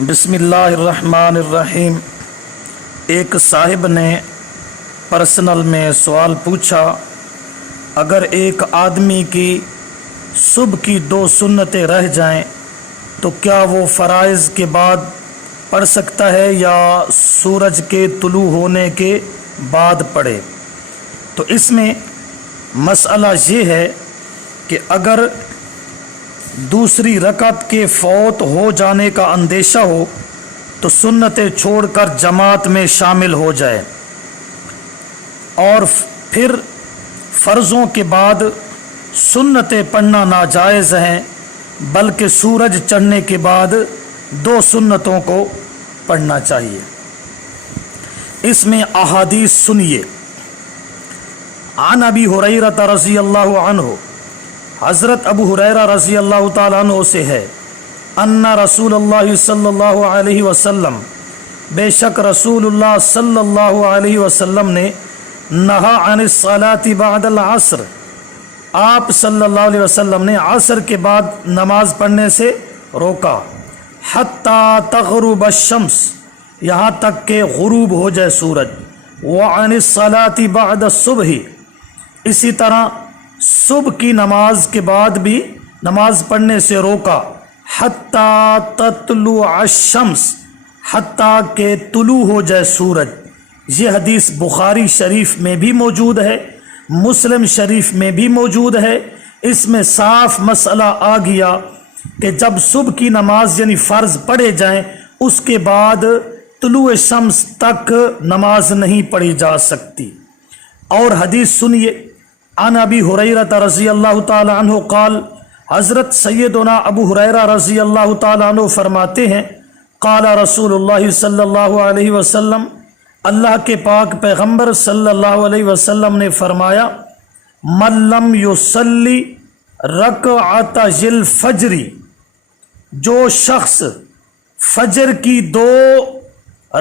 بسم اللہ الرحمن الرحیم۔ ایک صاحب نے پرسنل میں سوال پوچھا، اگر ایک آدمی کی صبح کی 2 سنتیں رہ جائیں تو کیا وہ فرائض کے بعد پڑھ سکتا ہے یا سورج کے طلوع ہونے کے بعد پڑھے؟ تو اس میں مسئلہ یہ ہے کہ اگر دوسری رکعت کے فوت ہو جانے کا اندیشہ ہو تو سنتیں چھوڑ کر جماعت میں شامل ہو جائے، اور پھر فرضوں کے بعد سنتیں پڑھنا ناجائز ہیں، بلکہ سورج چڑھنے کے بعد 2 سنتوں کو پڑھنا چاہیے۔ اس میں احادیث سنیے۔ عن ابی ہریرہ رضی اللہ عنہ، حضرت ابو ہریرہ رضی اللہ تعالیٰ عنہ سے ہے، ان رسول اللہ صلی اللہ علیہ وسلم، بے شک رسول اللہ صلی اللہ علیہ وسلم نے نہا عن الصلاۃ بعد العصر، آپ صلی اللہ علیہ وسلم نے عصر کے بعد نماز پڑھنے سے روکا، حتیٰ تغرب الشمس، یہاں تک کہ غروب ہو جائے سورج، وعن الصلاۃ بعد الصبح، اسی طرح صبح کی نماز کے بعد بھی نماز پڑھنے سے روکا، حتیٰ تطلع الشمس، حتیٰ کہ طلوع ہو جائے سورج۔ یہ حدیث بخاری شریف میں بھی موجود ہے، مسلم شریف میں بھی موجود ہے۔ اس میں صاف مسئلہ آ گیا کہ جب صبح کی نماز یعنی فرض پڑھے جائیں اس کے بعد طلوع شمس تک نماز نہیں پڑھی جا سکتی۔ اور حدیث سنیے، عن ابی ہریرہ رضی اللہ تعالی عنہ قال، حضرت سیدنا ابو ہریرہ رضی اللہ تعالی عنہ فرماتے ہیں، قال رسول اللہ صلی اللہ علیہ وسلم، اللہ کے پاک پیغمبر صلی اللہ علیہ وسلم نے فرمایا، من لم یصلی رکعتي الفجر، جو شخص فجر کی 2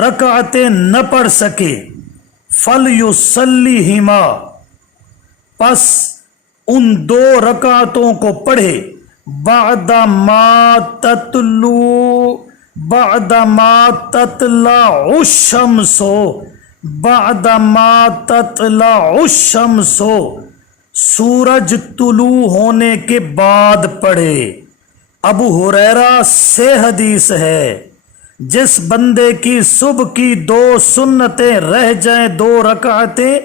رکعتیں نہ پڑھ سکے، فلیصلیہما، پس ان 2 رکعتوں کو پڑھے، بعد ما تطلع الشمس، بعد ما تطلع الشمس، سورج طلوع ہونے کے بعد پڑھے۔ ابو ہریرہ سے حدیث ہے، جس بندے کی صبح کی 2 سنتیں رہ جائیں، 2 رکعتیں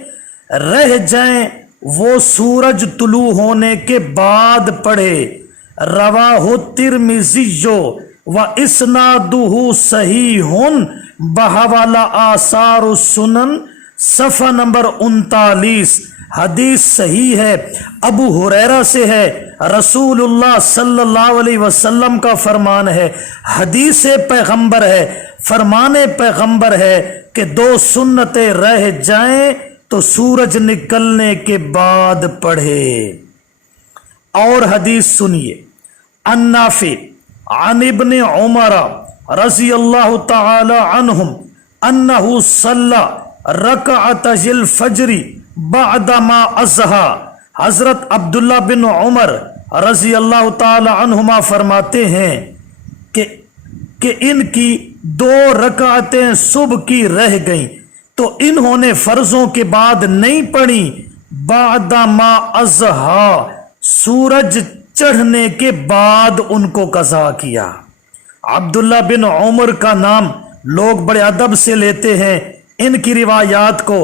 رہ جائیں، وہ سورج طلوع ہونے کے بعد پڑھے۔ رواہ الترمذی و اسنادہ صحیح بحوالہ آثار السنن، صفحہ نمبر 39، حدیث صحیح ہے، ابو ہریرہ سے ہے، رسول اللہ صلی اللہ علیہ وسلم کا فرمان ہے، حدیث پیغمبر ہے، فرمان پیغمبر ہے کہ 2 سنتیں رہ جائیں تو سورج نکلنے کے بعد پڑھے۔ اور حدیث سنیے، عن نافع عن ابن عمر رضی اللہ تعالی عنہم انہ صلی رکعتي الفجر بعد ما اضحى، حضرت عبداللہ بن عمر رضی اللہ تعالی عنہما فرماتے ہیں کہ ان کی 2 رکعتیں صبح کی رہ گئیں تو انہوں نے فرضوں کے بعد نہیں پڑھی، بعد ما اضحى، سورج چڑھنے کے بعد ان کو قضا کیا۔ عبداللہ بن عمر کا نام لوگ بڑے ادب سے لیتے ہیں، ان کی روایات کو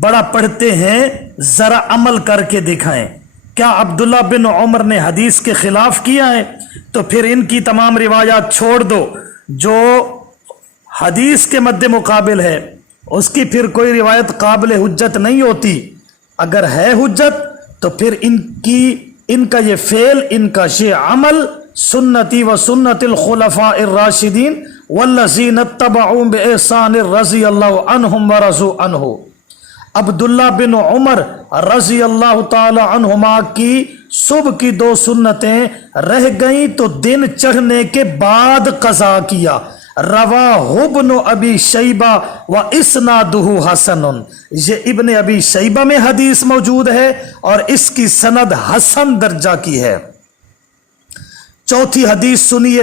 بڑا پڑھتے ہیں، ذرا عمل کر کے دکھائیں۔ کیا عبداللہ بن عمر نے حدیث کے خلاف کیا ہے؟ تو پھر ان کی تمام روایات چھوڑ دو، جو حدیث کے مد مقابل ہے اس کی پھر کوئی روایت قابل حجت نہیں ہوتی۔ اگر ہے حجت تو پھر ان کا یہ فعل، ان کا یہ عمل سنتی و سنت الخلفاء الراشدین والذین اتبعوا بإحسان رضی اللہ عنہم ورضوا عنہ۔ عبداللہ بن عمر رضی اللہ تعالی عنہما کی صبح کی 2 سنتیں رہ گئیں تو دن چڑھنے کے بعد قضا کیا۔ رواہ ابن ابی شیبہ و اسنادہ حسن، یہ ابن ابی شیبہ میں حدیث موجود ہے اور اس کی سند حسن درجہ کی ہے۔ چوتھی حدیث سنیے،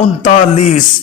39,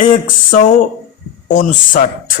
159।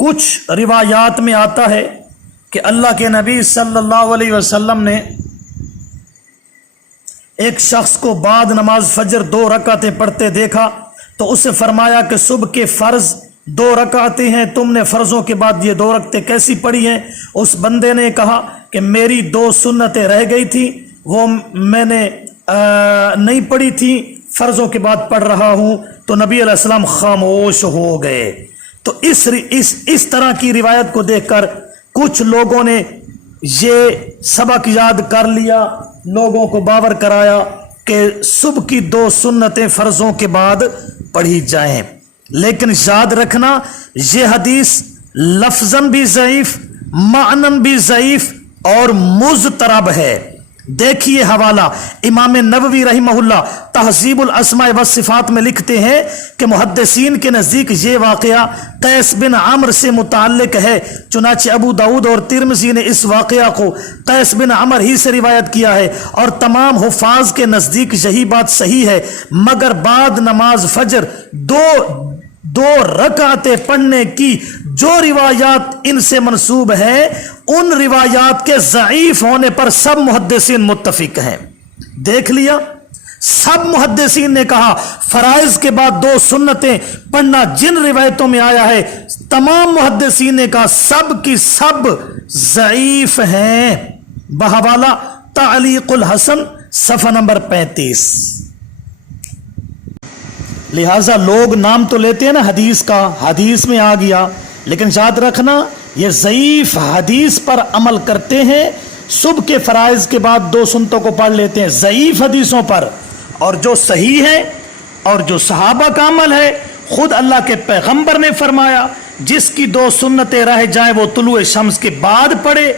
کچھ روایات میں آتا ہے کہ اللہ کے نبی صلی اللہ علیہ وسلم نے ایک شخص کو بعد نماز فجر 2 رکعتیں پڑھتے دیکھا تو اسے فرمایا کہ صبح کے فرض 2 رکعتیں ہیں، تم نے فرضوں کے بعد یہ 2 رکعتیں کیسی پڑھی ہیں؟ اس بندے نے کہا کہ میری 2 سنتیں رہ گئی تھیں، وہ میں نے نہیں پڑھی تھی، فرضوں کے بعد پڑھ رہا ہوں۔ تو نبی علیہ السلام خاموش ہو گئے۔ تو اس طرح کی روایت کو دیکھ کر کچھ لوگوں نے یہ سبق یاد کر لیا، لوگوں کو باور کرایا کہ صبح کی 2 سنتیں فرضوں کے بعد پڑھی جائیں، لیکن یاد رکھنا یہ حدیث لفظاً بھی ضعیف، معنن بھی ضعیف اور مضطرب ہے۔ دیکھیے حوالہ امام نووی رحمہ اللہ تہذیب الاسماء والصفات میں لکھتے ہیں کہ محدثین کے نزدیک یہ واقعہ قیس بن عمرو سے متعلق ہے، چنانچہ ابو داؤد اور ترمذی نے اس واقعہ کو قیس بن عمرو ہی سے روایت کیا ہے، اور تمام حفاظ کے نزدیک یہی بات صحیح ہے، مگر بعد نماز فجر دو رکعتیں پڑھنے کی جو روایات ان سے منسوب ہیں ان روایات کے ضعیف ہونے پر سب محدثین متفق ہیں۔ دیکھ لیا، سب محدثین نے کہا فرائض کے بعد 2 سنتیں پڑھنا جن روایتوں میں آیا ہے، تمام محدثین نے کہا سب کی سب ضعیف ہیں۔ بحوالہ تعلیق الحسن صفحہ نمبر 35۔ لہٰذا لوگ نام تو لیتے ہیں نا حدیث کا، حدیث میں آ گیا، لیکن یاد رکھنا یہ ضعیف حدیث پر عمل کرتے ہیں، صبح کے فرائض کے بعد 2 سنتوں کو پڑھ لیتے ہیں ضعیف حدیثوں پر، اور جو صحیح ہے اور جو صحابہ کا عمل ہے، خود اللہ کے پیغمبر نے فرمایا جس کی 2 سنتیں رہ جائیں وہ طلوع شمس کے بعد پڑھے،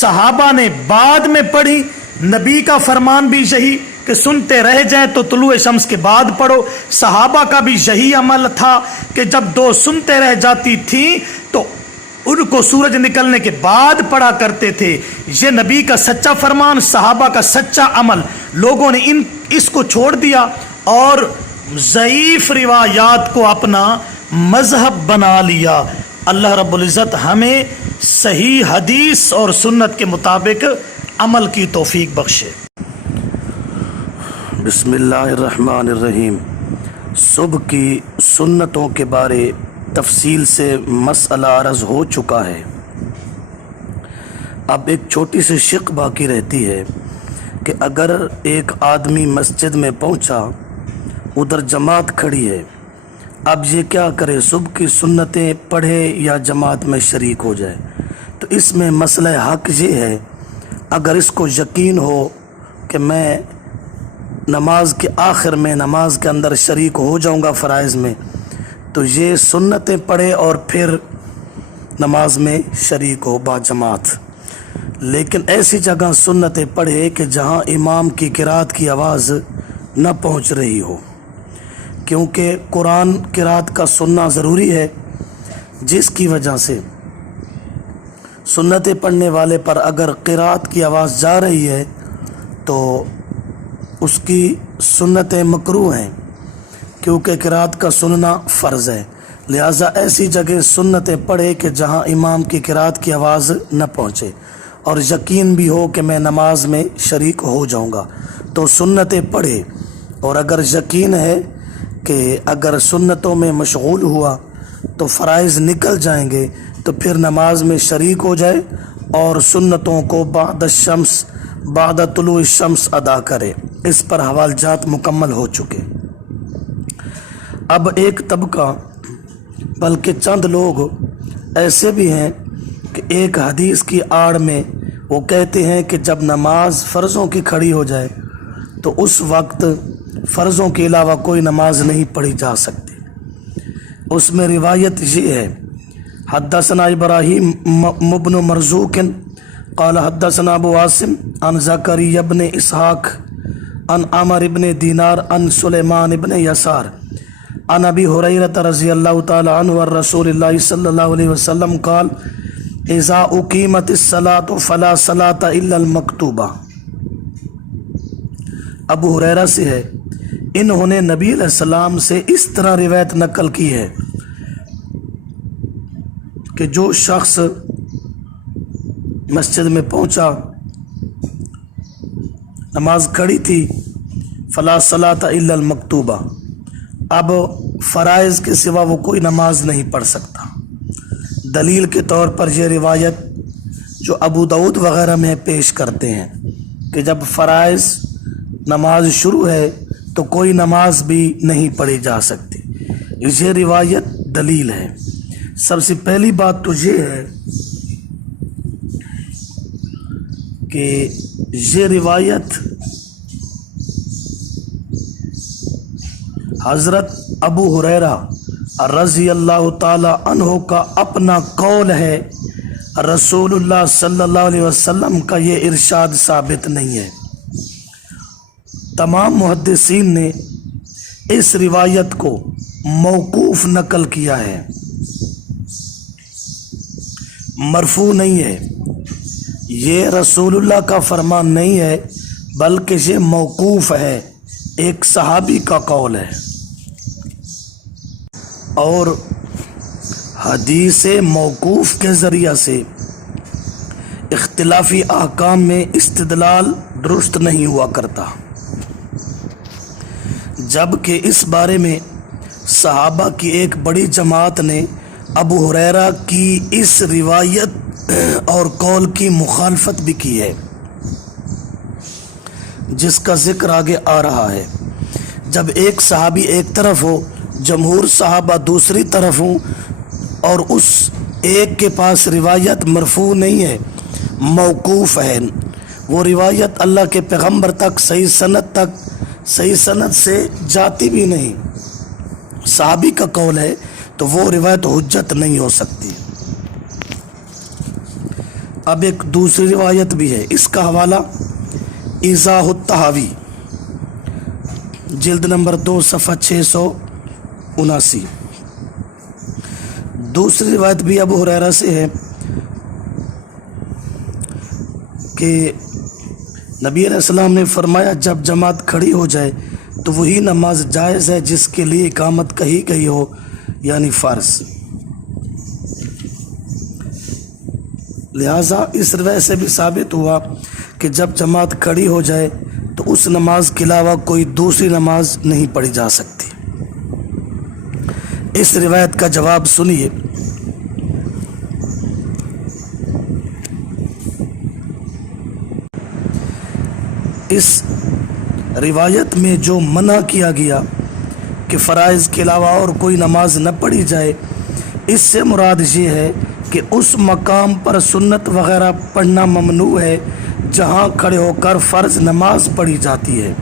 صحابہ نے بعد میں پڑھی، نبی کا فرمان بھی یہی کہ سنتے رہ جائیں تو طلوع شمس کے بعد پڑھو، صحابہ کا بھی یہی عمل تھا کہ جب 2 سنتے رہ جاتی تھیں تو ان کو سورج نکلنے کے بعد پڑھا کرتے تھے۔ یہ نبی کا سچا فرمان، صحابہ کا سچا عمل۔ لوگوں نے اس کو چھوڑ دیا اور ضعیف روایات کو اپنا مذہب بنا لیا۔ اللہ رب العزت ہمیں صحیح حدیث اور سنت کے مطابق عمل کی توفیق بخشے۔ بسم اللہ الرحمن الرحیم۔ صبح کی سنتوں کے بارے تفصیل سے مسئلہ عرض ہو چکا ہے، اب ایک چھوٹی سی شق باقی رہتی ہے کہ اگر ایک آدمی مسجد میں پہنچا، ادھر جماعت کھڑی ہے، اب یہ کیا کرے، صبح کی سنتیں پڑھے یا جماعت میں شریک ہو جائے؟ تو اس میں مسئلہ حق یہ ہے، اگر اس کو یقین ہو کہ میں نماز کے آخر میں نماز کے اندر شریک ہو جاؤں گا فرائض میں، تو یہ سنتیں پڑھے اور پھر نماز میں شریک ہو با جماعت۔ لیکن ایسی جگہ سنتیں پڑھے کہ جہاں امام کی قرات کی آواز نہ پہنچ رہی ہو، کیونکہ قرآن قرات کا سننا ضروری ہے، جس کی وجہ سے سنتیں پڑھنے والے پر اگر قرات کی آواز جا رہی ہے تو اس کی سنتیں مکروہ ہیں، کیونکہ قرات کا سننا فرض ہے۔ لہٰذا ایسی جگہ سنتیں پڑھے کہ جہاں امام کی قرات کی آواز نہ پہنچے اور یقین بھی ہو کہ میں نماز میں شریک ہو جاؤں گا، تو سنتیں پڑھے۔ اور اگر یقین ہے کہ اگر سنتوں میں مشغول ہوا تو فرائض نکل جائیں گے، تو پھر نماز میں شریک ہو جائے اور سنتوں کو بعد طلوع الشمس ادا کرے۔ اس پر حوالجات مکمل ہو چکے۔ اب ایک طبقہ بلکہ چند لوگ ایسے بھی ہیں کہ ایک حدیث کی آڑ میں وہ کہتے ہیں کہ جب نماز فرضوں کی کھڑی ہو جائے تو اس وقت فرضوں کے علاوہ کوئی نماز نہیں پڑھی جا سکتی۔ اس میں روایت یہ ہے، حدثنا ابراہیم بن مرزوق قال حدثنا ابو عاصم عن زکریا بن اسحاق عن عمر بن دینار عن سلیمان بن یسار عن ابی ہریرہ رضی اللہ تعالی عنہ والرسول اللہ صلی اللہ علیہ وسلم قال اذا اقیمت الصلاۃ فلا صلاۃ الا المکتوبہ۔ ابو ہریرہ سے ہے، انہوں نے نبی علیہ السلام سے اس طرح روایت نقل کی ہے، کہ جو شخص مسجد میں پہنچا، نماز کھڑی تھی، فلا صلاۃ الا المکتوبہ، اب فرائض کے سوا وہ کوئی نماز نہیں پڑھ سکتا۔ دلیل کے طور پر یہ روایت جو ابو داؤد وغیرہ میں پیش کرتے ہیں کہ جب فرائض نماز شروع ہے تو کوئی نماز بھی نہیں پڑھی جا سکتی، یہ روایت دلیل ہے۔ سب سے پہلی بات تو یہ ہے کہ یہ روایت حضرت ابو ہریرہ رضی اللہ تعالی عنہ کا اپنا قول ہے، رسول اللہ صلی اللہ علیہ وسلم کا یہ ارشاد ثابت نہیں ہے۔ تمام محدثین نے اس روایت کو موقوف نقل کیا ہے، مرفوع نہیں ہے۔ یہ رسول اللہ کا فرمان نہیں ہے بلکہ یہ موقوف ہے، ایک صحابی کا قول ہے۔ اور حدیث موقوف کے ذریعہ سے اختلافی احکام میں استدلال درست نہیں ہوا کرتا، جبکہ اس بارے میں صحابہ کی ایک بڑی جماعت نے ابو ہریرہ کی اس روایت اور قول کی مخالفت بھی کی ہے، جس کا ذکر آگے آ رہا ہے۔ جب ایک صحابی ایک طرف ہو، جمہور صحابہ دوسری طرف ہوں، اور اس ایک کے پاس روایت مرفوع نہیں ہے، موقوف ہے، وہ روایت اللہ کے پیغمبر تک صحیح سند سے جاتی بھی نہیں، صحابی کا قول ہے، تو وہ روایت حجت نہیں ہو سکتی۔ اب ایک دوسری روایت بھی ہے، اس کا حوالہ ایضاح الطحاوی، جلد نمبر 2 صفحہ 679۔ دوسری روایت بھی ابو ہریرہ سے ہے کہ نبی علیہ السلام نے فرمایا جب جماعت کھڑی ہو جائے تو وہی نماز جائز ہے جس کے لیے اقامت کہی گئی ہو، یعنی فرض۔ لہٰذا اس روایت سے بھی ثابت ہوا کہ جب جماعت کھڑی ہو جائے تو اس نماز کے علاوہ کوئی دوسری نماز نہیں پڑھی جا سکتی۔ اس روایت کا جواب سنیے۔ اس روایت میں جو منع کیا گیا کہ فرائض کے علاوہ اور کوئی نماز نہ پڑھی جائے، اس سے مراد یہ ہے کہ اس مقام پر سنت وغیرہ پڑھنا ممنوع ہے جہاں کھڑے ہو کر فرض نماز پڑھی جاتی ہے۔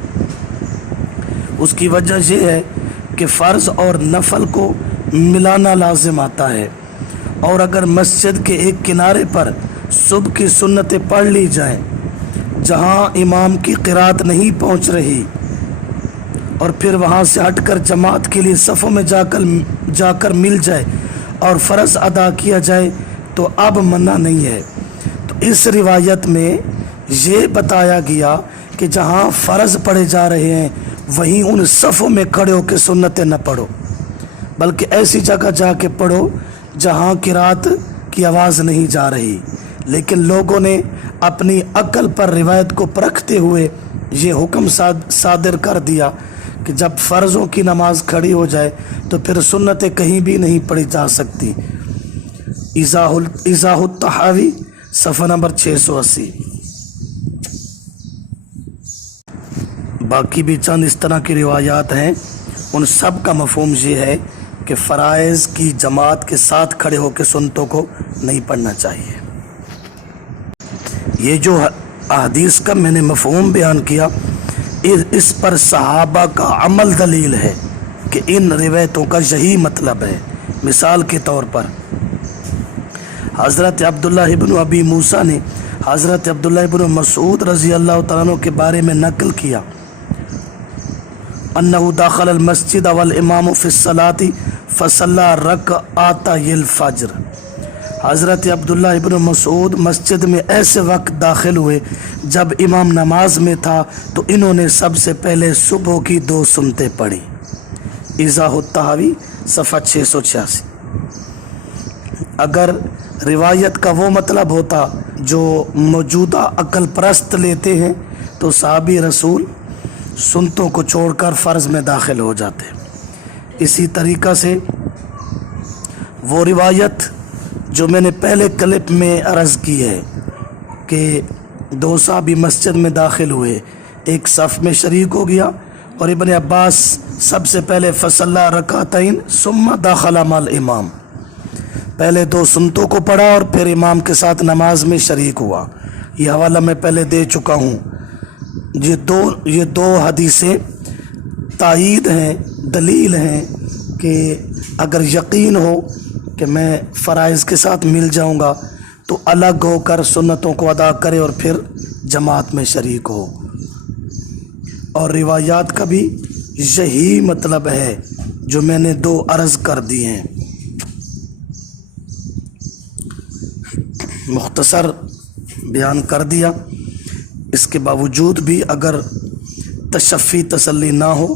اس کی وجہ یہ ہے کہ فرض اور نفل کو ملانا لازم آتا ہے، اور اگر مسجد کے ایک کنارے پر صبح کی سنتیں پڑھ لی جائیں جہاں امام کی قرات نہیں پہنچ رہی، اور پھر وہاں سے ہٹ کر جماعت کے لیے صفوں میں جا کر مل جائے اور فرض ادا کیا جائے تو اب منع نہیں ہے۔ تو اس روایت میں یہ بتایا گیا کہ جہاں فرض پڑھے جا رہے ہیں وہیں ان صفوں میں کھڑے ہو کے سنتیں نہ پڑھو، بلکہ ایسی جگہ جا کے پڑھو جہاں قرات کی آواز نہیں جا رہی۔ لیکن لوگوں نے اپنی عقل پر روایت کو پرکھتے ہوئے یہ حکم صادر کر دیا کہ جب فرضوں کی نماز کھڑی ہو جائے تو پھر سنتیں کہیں بھی نہیں پڑھی جا سکتی۔ ایضاح الطحاوی صفحہ نمبر 680۔ باقی بھی چند اس طرح کی روایات ہیں، ان سب کا مفہوم یہ ہے کہ فرائض کی جماعت کے ساتھ کھڑے ہو کے سنتوں کو نہیں پڑھنا چاہیے۔ یہ جو احادیث کا میں نے مفہوم بیان کیا، اس پر صحابہ کا عمل دلیل ہے کہ ان روایتوں کا یہی مطلب ہے۔ مثال کے طور پر حضرت عبداللہ ابن ابی موسیٰ نے حضرت عبداللہ ابن مسعود رضی اللہ تعالیٰ عنہ کے بارے میں نقل کیا، انہ داخل المسجد والامام فی الصلاۃ فصلی رکعتی الفجر۔ حضرت عبداللہ ابن مسعود مسجد میں ایسے وقت داخل ہوئے جب امام نماز میں تھا تو انہوں نے سب سے پہلے صبح کی 2 سنتیں پڑھی۔ ایضاح الطحاوی صفحہ 686۔ اگر روایت کا وہ مطلب ہوتا جو موجودہ عقل پرست لیتے ہیں تو صحابی رسول سنتوں کو چھوڑ کر فرض میں داخل ہو جاتے۔ اسی طریقہ سے وہ روایت جو میں نے پہلے کلپ میں عرض کی ہے کہ 2 صحابی مسجد میں داخل ہوئے، ایک صف میں شریک ہو گیا اور ابن عباس سب سے پہلے فصلی رکعتین ثم دخل مع الامام، پہلے 2 سنتوں کو پڑھا اور پھر امام کے ساتھ نماز میں شریک ہوا۔ یہ حوالہ میں پہلے دے چکا ہوں۔ یہ دو حدیثیں تائید ہیں، دلیل ہیں کہ اگر یقین ہو کہ میں فرائض کے ساتھ مل جاؤں گا تو الگ ہو کر سنتوں کو ادا کرے اور پھر جماعت میں شریک ہو۔ اور روایات کا بھی یہی مطلب ہے جو میں نے 2 عرض کر دی ہیں۔ مختصر بیان کر دیا۔ اس کے باوجود بھی اگر تشفی تسلی نہ ہو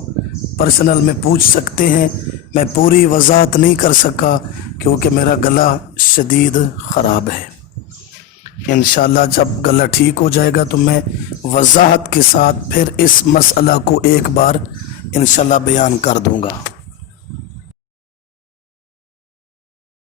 پرسنل میں پوچھ سکتے ہیں، میں پوری وضاحت نہیں کر سکا کیونکہ میرا گلا شدید خراب ہے۔ انشاءاللہ جب گلا ٹھیک ہو جائے گا تو میں وضاحت کے ساتھ پھر اس مسئلہ کو ایک بار انشاءاللہ بیان کر دوں گا۔